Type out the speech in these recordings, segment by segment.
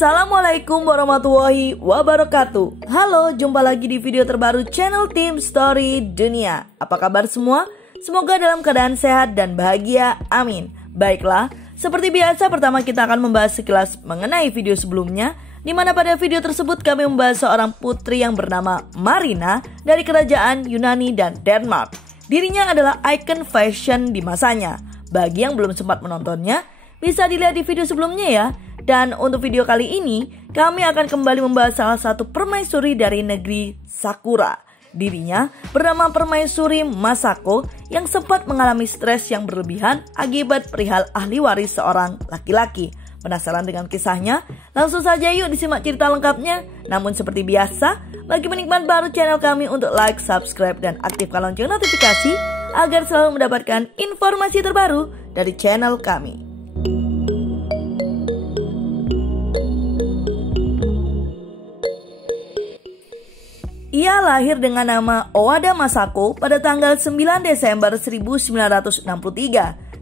Assalamualaikum warahmatullahi wabarakatuh. Halo, jumpa lagi di video terbaru channel Tim Story Dunia. Apa kabar semua? Semoga dalam keadaan sehat dan bahagia, amin. Baiklah, seperti biasa pertama kita akan membahas sekilas mengenai video sebelumnya, di mana pada video tersebut kami membahas seorang putri yang bernama Marina dari kerajaan Yunani dan Denmark. Dirinya adalah ikon fashion di masanya. Bagi yang belum sempat menontonnya, bisa dilihat di video sebelumnya ya. Dan untuk video kali ini, kami akan kembali membahas salah satu permaisuri dari negeri Sakura. Dirinya bernama Permaisuri Masako yang sempat mengalami stres yang berlebihan akibat perihal ahli waris seorang laki-laki. Penasaran dengan kisahnya? Langsung saja yuk disimak cerita lengkapnya. Namun seperti biasa, bagi penikmat baru channel kami untuk like, subscribe, dan aktifkan lonceng notifikasi agar selalu mendapatkan informasi terbaru dari channel kami. Ia lahir dengan nama Owada Masako pada tanggal 9 Desember 1963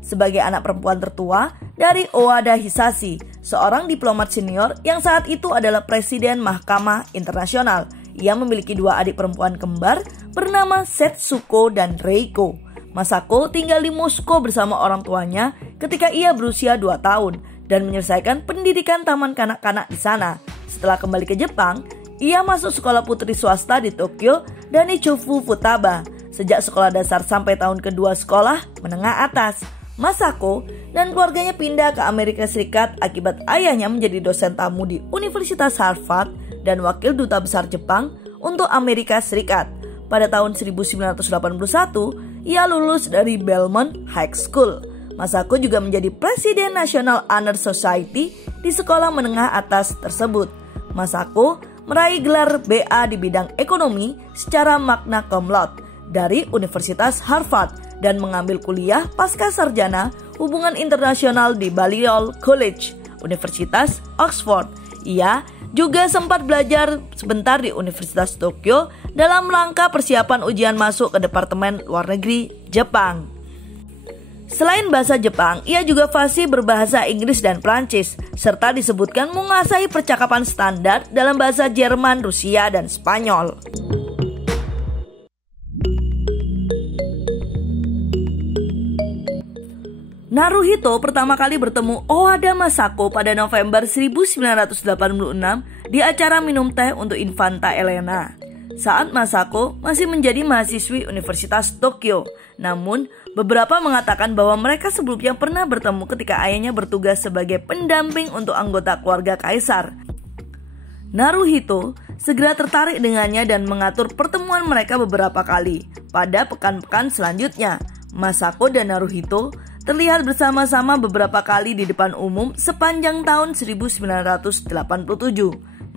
sebagai anak perempuan tertua dari Owada Hisashi, seorang diplomat senior yang saat itu adalah Presiden Mahkamah Internasional. Ia memiliki dua adik perempuan kembar bernama Setsuko dan Reiko. Masako tinggal di Moskow bersama orang tuanya ketika ia berusia 2 tahun dan menyelesaikan pendidikan taman kanak-kanak di sana. Setelah kembali ke Jepang, ia masuk sekolah putri swasta di Tokyo dan di Chofu Futaba. Sejak sekolah dasar sampai tahun kedua sekolah menengah atas, Masako dan keluarganya pindah ke Amerika Serikat akibat ayahnya menjadi dosen tamu di Universitas Harvard dan wakil duta besar Jepang untuk Amerika Serikat. Pada tahun 1981, ia lulus dari Belmont High School. Masako juga menjadi Presiden National Honor Society di sekolah menengah atas tersebut. Masako meraih gelar BA di bidang ekonomi secara magna cum laude dari Universitas Harvard dan mengambil kuliah pasca sarjana hubungan internasional di Balliol College, Universitas Oxford. Ia juga sempat belajar sebentar di Universitas Tokyo dalam rangka persiapan ujian masuk ke Departemen Luar Negeri Jepang. Selain bahasa Jepang, ia juga fasih berbahasa Inggris dan Prancis, serta disebutkan menguasai percakapan standar dalam bahasa Jerman, Rusia, dan Spanyol. Naruhito pertama kali bertemu Owada Masako pada November 1986 di acara minum teh untuk Infanta Elena. Saat Masako masih menjadi mahasiswi Universitas Tokyo. Namun, beberapa mengatakan bahwa mereka sebelumnya pernah bertemu ketika ayahnya bertugas sebagai pendamping untuk anggota keluarga kaisar. Naruhito segera tertarik dengannya dan mengatur pertemuan mereka beberapa kali. Pada pekan-pekan selanjutnya, Masako dan Naruhito terlihat bersama-sama beberapa kali di depan umum sepanjang tahun 1987.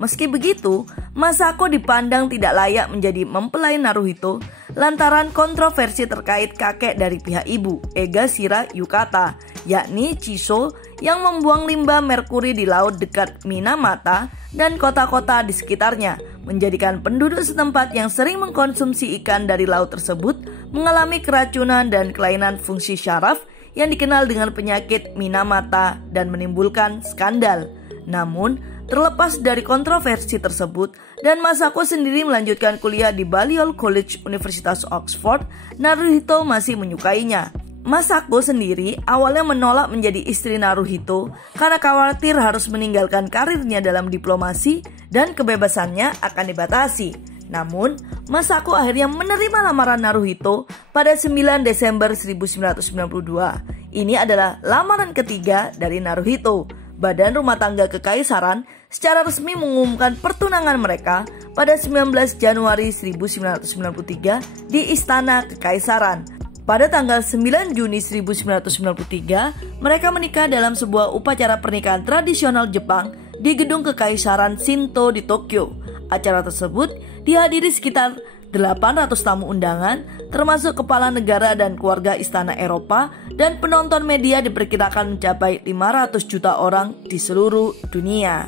Meski begitu, Masako dipandang tidak layak menjadi mempelai Naruhito lantaran kontroversi terkait kakek dari pihak ibu, Egashira Yukata, yakni Chiso yang membuang limbah merkuri di laut dekat Minamata dan kota-kota di sekitarnya, menjadikan penduduk setempat yang sering mengkonsumsi ikan dari laut tersebut mengalami keracunan dan kelainan fungsi syaraf yang dikenal dengan penyakit Minamata dan menimbulkan skandal. Namun, terlepas dari kontroversi tersebut dan Masako sendiri melanjutkan kuliah di Balliol College Universitas Oxford, Naruhito masih menyukainya. Masako sendiri awalnya menolak menjadi istri Naruhito karena khawatir harus meninggalkan karirnya dalam diplomasi dan kebebasannya akan dibatasi. Namun, Masako akhirnya menerima lamaran Naruhito pada 9 Desember 1992. Ini adalah lamaran ketiga dari Naruhito. Badan Rumah Tangga Kekaisaran secara resmi mengumumkan pertunangan mereka pada 19 Januari 1993 di Istana Kekaisaran. Pada tanggal 9 Juni 1993, mereka menikah dalam sebuah upacara pernikahan tradisional Jepang di Gedung Kekaisaran Shinto di Tokyo. Acara tersebut dihadiri sekitar 800 tamu undangan, termasuk kepala negara dan keluarga istana Eropa, dan penonton media diperkirakan mencapai 500 juta orang di seluruh dunia.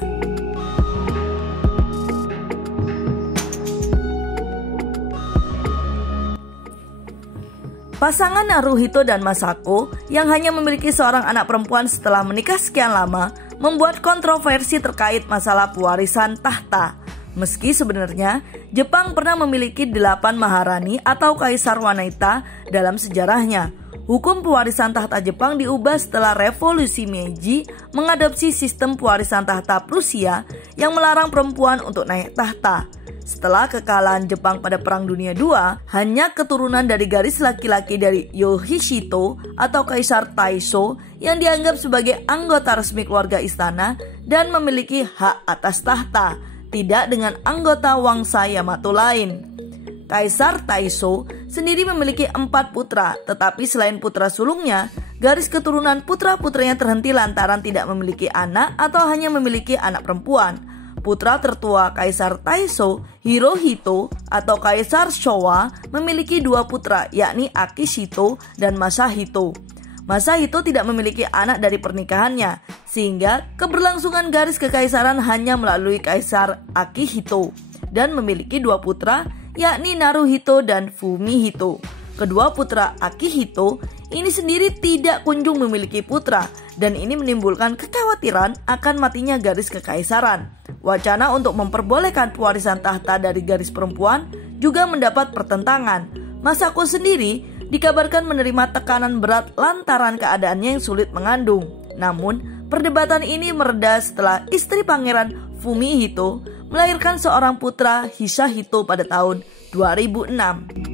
Pasangan Naruhito dan Masako yang hanya memiliki seorang anak perempuan setelah menikah sekian lama membuat kontroversi terkait masalah pewarisan tahta. Meski sebenarnya Jepang pernah memiliki 8 maharani atau kaisar wanita dalam sejarahnya. Hukum pewarisan tahta Jepang diubah setelah revolusi Meiji mengadopsi sistem pewarisan tahta Prusia yang melarang perempuan untuk naik tahta. Setelah kekalahan Jepang pada Perang Dunia II, hanya keturunan dari garis laki-laki dari Yoshihito atau Kaisar Taisho yang dianggap sebagai anggota resmi keluarga istana dan memiliki hak atas tahta, tidak dengan anggota Wangsa Yamato lain. Kaisar Taisho sendiri memiliki 4 putra, tetapi selain putra sulungnya, garis keturunan putra-putranya terhenti lantaran tidak memiliki anak atau hanya memiliki anak perempuan. Putra tertua Kaisar Taisho, Hirohito atau Kaisar Showa, memiliki 2 putra, yakni Akihito dan Masahito. Masahito tidak memiliki anak dari pernikahannya, sehingga keberlangsungan garis kekaisaran hanya melalui Kaisar Akihito, dan memiliki 2 putra, yakni Naruhito dan Fumihito. Kedua putra Akihito ini sendiri tidak kunjung memiliki putra, dan ini menimbulkan kekhawatiran akan matinya garis kekaisaran. Wacana untuk memperbolehkan pewarisan tahta dari garis perempuan juga mendapat pertentangan. Masako sendiri dikabarkan menerima tekanan berat lantaran keadaannya yang sulit mengandung. Namun, perdebatan ini mereda setelah istri Pangeran Fumihito melahirkan seorang putra, Hisahito, pada tahun 2006.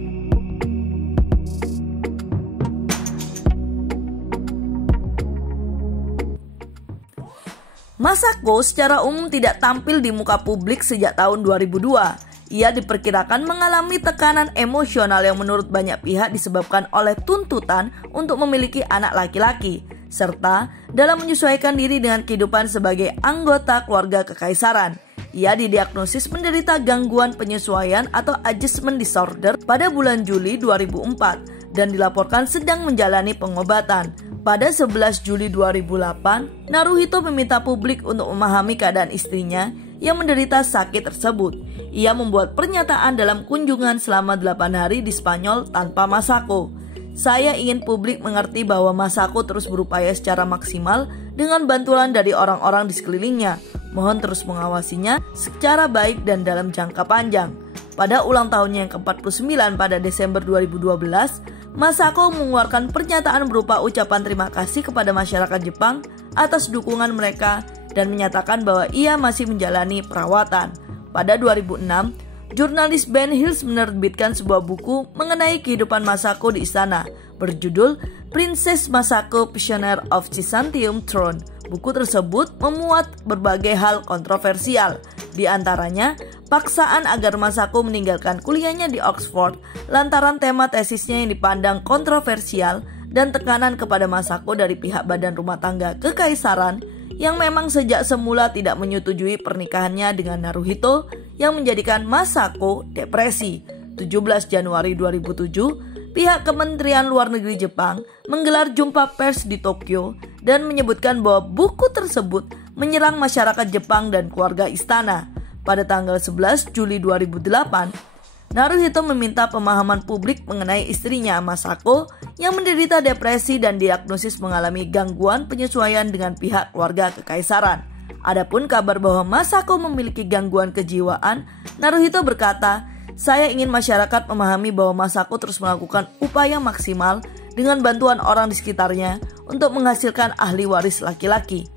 Masako secara umum tidak tampil di muka publik sejak tahun 2002. Ia diperkirakan mengalami tekanan emosional yang menurut banyak pihak disebabkan oleh tuntutan untuk memiliki anak laki-laki, serta dalam menyesuaikan diri dengan kehidupan sebagai anggota keluarga kekaisaran. Ia didiagnosis menderita gangguan penyesuaian atau adjustment disorder pada bulan Juli 2004 dan dilaporkan sedang menjalani pengobatan. Pada 11 Juli 2008, Naruhito meminta publik untuk memahami keadaan istrinya yang menderita sakit tersebut. Ia membuat pernyataan dalam kunjungan selama 8 hari di Spanyol tanpa Masako. Saya ingin publik mengerti bahwa Masako terus berupaya secara maksimal dengan bantuan dari orang-orang di sekelilingnya. Mohon terus mengawasinya secara baik dan dalam jangka panjang. Pada ulang tahunnya yang ke-49 pada Desember 2012, Masako mengeluarkan pernyataan berupa ucapan terima kasih kepada masyarakat Jepang atas dukungan mereka dan menyatakan bahwa ia masih menjalani perawatan. Pada 2006, jurnalis Ben Hills menerbitkan sebuah buku mengenai kehidupan Masako di istana berjudul Princess Masako Prisoner of Byzantium Throne. Buku tersebut memuat berbagai hal kontroversial, di antaranya paksaan agar Masako meninggalkan kuliahnya di Oxford lantaran tema tesisnya yang dipandang kontroversial dan tekanan kepada Masako dari pihak Badan Rumah Tangga Kekaisaran yang memang sejak semula tidak menyetujui pernikahannya dengan Naruhito yang menjadikan Masako depresi. 17 Januari 2007, pihak Kementerian Luar Negeri Jepang menggelar jumpa pers di Tokyo dan menyebutkan bahwa buku tersebut menyerang masyarakat Jepang dan keluarga istana. Pada tanggal 11 Juli 2008, Naruhito meminta pemahaman publik mengenai istrinya Masako yang menderita depresi dan diagnosis mengalami gangguan penyesuaian dengan pihak keluarga kekaisaran. Adapun kabar bahwa Masako memiliki gangguan kejiwaan, Naruhito berkata, "Saya ingin masyarakat memahami bahwa Masako terus melakukan upaya maksimal dengan bantuan orang di sekitarnya untuk menghasilkan ahli waris laki-laki."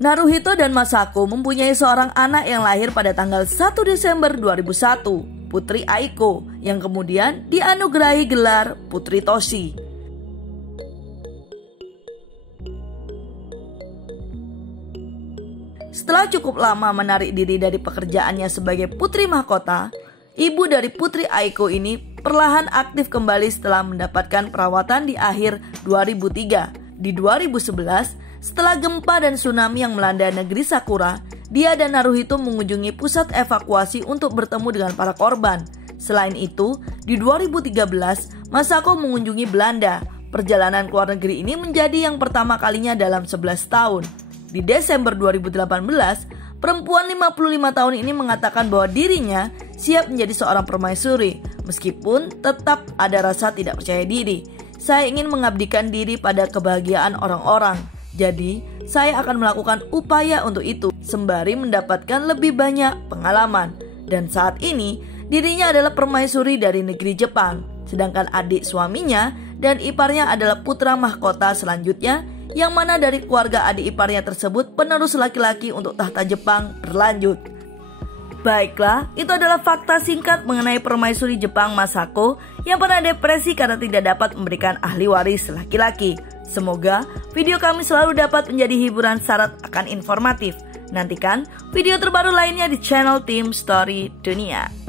Naruhito dan Masako mempunyai seorang anak yang lahir pada tanggal 1 Desember 2001, Putri Aiko, yang kemudian dianugerahi gelar Putri Toshi. Setelah cukup lama menarik diri dari pekerjaannya sebagai putri mahkota, ibu dari Putri Aiko ini perlahan aktif kembali setelah mendapatkan perawatan di akhir 2003. Di 2011, setelah gempa dan tsunami yang melanda negeri Sakura, dia dan Naruhito mengunjungi pusat evakuasi untuk bertemu dengan para korban. Selain itu, di 2013, Masako mengunjungi Belanda. Perjalanan ke luar negeri ini menjadi yang pertama kalinya dalam 11 tahun. Di Desember 2018, perempuan 55 tahun ini mengatakan bahwa dirinya siap menjadi seorang permaisuri. Meskipun tetap ada rasa tidak percaya diri, saya ingin mengabdikan diri pada kebahagiaan orang-orang. Jadi, saya akan melakukan upaya untuk itu sembari mendapatkan lebih banyak pengalaman. Dan saat ini, dirinya adalah permaisuri dari negeri Jepang, sedangkan adik suaminya dan iparnya adalah putra mahkota selanjutnya, yang mana dari keluarga adik iparnya tersebut penerus laki-laki untuk tahta Jepang berlanjut. Baiklah, itu adalah fakta singkat mengenai permaisuri Jepang Masako yang pernah depresi karena tidak dapat memberikan ahli waris laki-laki. Semoga video kami selalu dapat menjadi hiburan syarat akan informatif. Nantikan video terbaru lainnya di channel Tim Story Dunia.